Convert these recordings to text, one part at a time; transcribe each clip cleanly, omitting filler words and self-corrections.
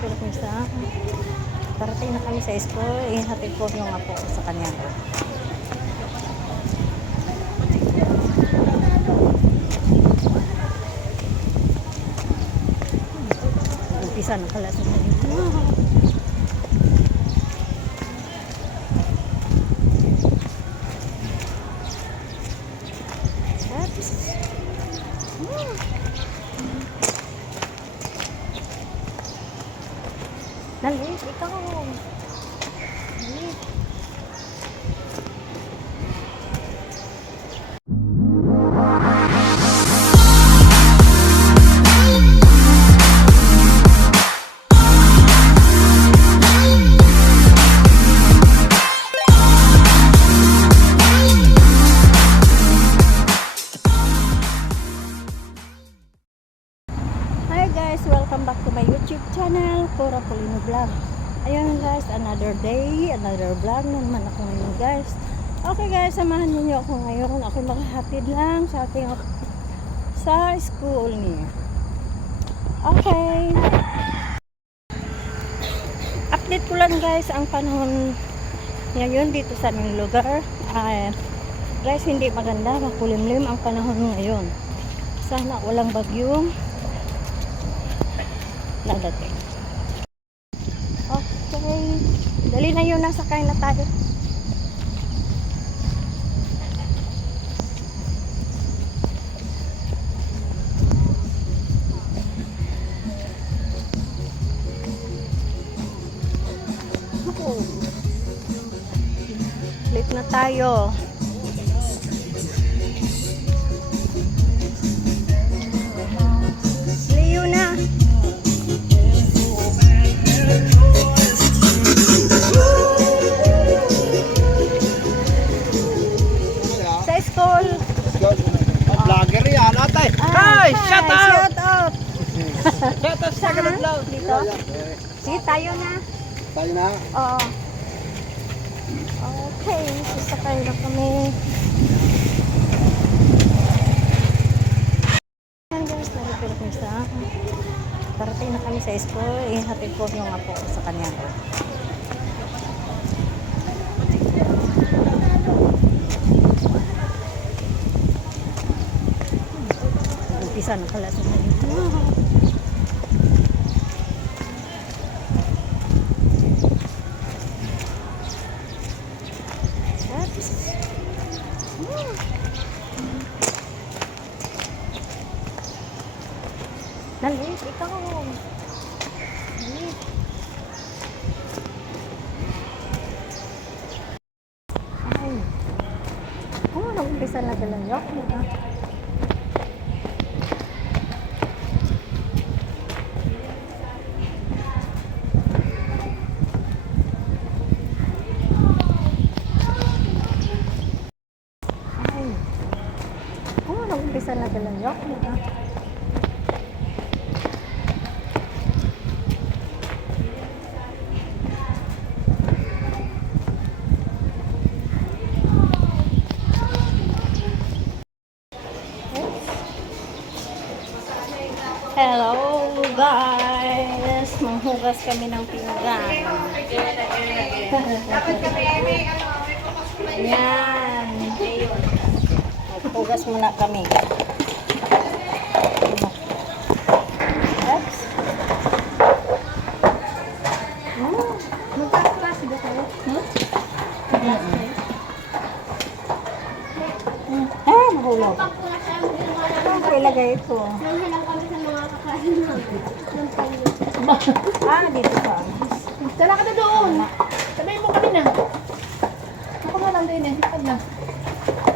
Napilot mo isa. Parating na kami sa school. Ihatid ko yung apo ko sa kanya. Umpisa na pala sa kanya. Dali, ikaw. Dali. Hi guys, welcome back to my YouTube channel, Cora Polino Vlog. Ayun guys, another day, another vlog na naman ako ngayon guys. Okay guys, samahan niyo ako ngayon. Ako makahatid lang sa ating sa school niya. Okay. Update ko lang guys ang panahon ngayon dito sa aming lugar. Guys, hindi maganda, makulimlim ang panahon ngayon. Sana walang bagyong nadating. Okay. Dali na yun, nasakay na tayo. Late na tayo. Leo na. Vlogger yan, atay. Hi, shout out! Shout out! Shout out sa kanang vlog. Dito? Si, tayo na. Tayo na. Oo. Okay, sasakay na kami. Ayan guys, naripil ko isa. Parating na kami sa school. Ihatid ko yung apo ko sa kanya. Umpisa na pala sa kanya. Dali, ikaw. Dali. Ay. Nag-umpisa na galayok. Nag-umpisa na galayok. Hello guys! Manghugas kami ng pinggan. Yan. Maghugas muna kami. Oops. Magkakaklase ba kayo? Mahulog. Saan ko ilagay ito? Nanghilang kami sa mga kakain namin. Dito pa. Tala ka na doon. Sabihin mo kami na. Ako na lang din eh. Hipad na.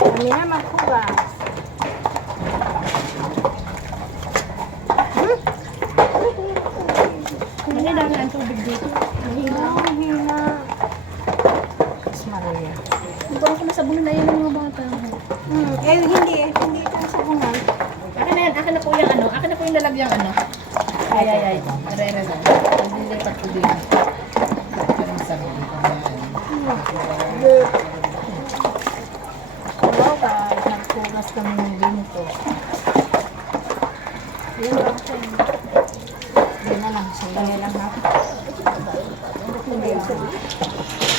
Kami na maghugas. Hindi dami ang tubig dito. Hina. Maria. Hindi ko ako nasabunin na yun ng mga bata. Hindi ito ang sabungan. Akin na yan. Akin na po yung ano. Akin na po yung lalagyang ano. Ay. Are-are na. Nililipat ko din. Parang sabi ko na. Hello guys, naghugas kami ng binto. Yun okay. Hindi na lang. Sandali lang ha.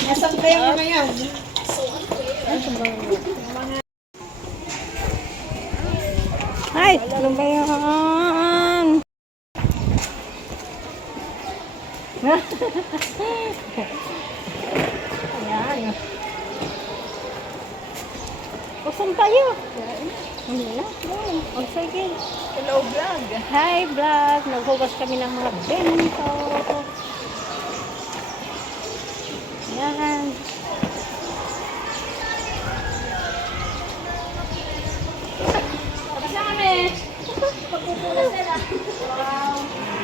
Nasaan kayo ngayon? Ay, ano ba yan? Ayan. Kusang tayo. Hindi na. O sige. Hello vlog. Hi vlog. Naghugas kami ng mga bento. Ayan. Tapos na kami. Pagpupulas nila. Wow.